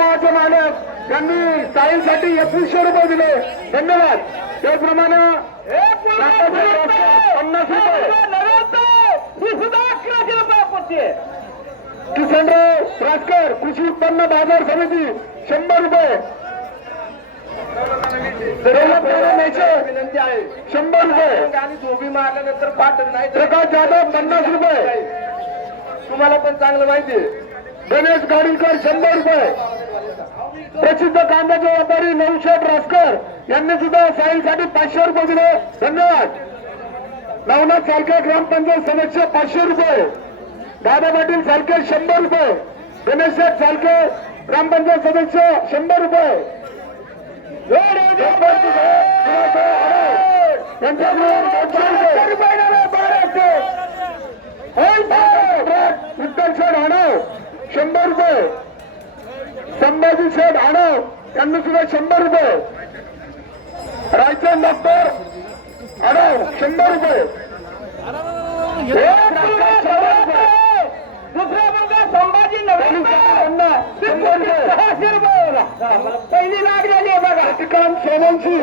समूहाचे मालक यांनी साईलसाठी एकवीसशे रुपये दिले. धन्यवाद. त्याचप्रमाणे पन्नास रुपये. किसनराव राजकर कृषी उत्पन्न बाजार समिती शंभर रुपये. विनंती आहे शंभर रुपये. आणि धोबी मारल्यानंतर पाठक नाही प्रकाश जाधव पन्नास रुपये. तुम्हाला पण चांगलं माहिती आहे. गणेश गाडीकर शंभर रुपये. प्रसिद्ध कांद्याचे व्यापारी नवशेठ रासकर यांनी सुद्धा साईलसाठी पाचशे रुपये दिले. धन्यवाद. नवनाथ सारखे ग्रामपंचायत सदस्य पाचशे रुपये. दादा पाटील सारखे शंभर रुपये. गणेश सारखे ग्रामपंचायत सदस्य शंभर रुपये. आणाव. शंभर रुपये. संभाजी शेठ आणाव त्यांनी सुद्धा शंभर रुपये. रायचंद डॉक्टर आणाव शंभर रुपये. दुसरा मुलगा संभाजी शंभर रुपये. पहिली लाग झाली बघा. सोमवंशी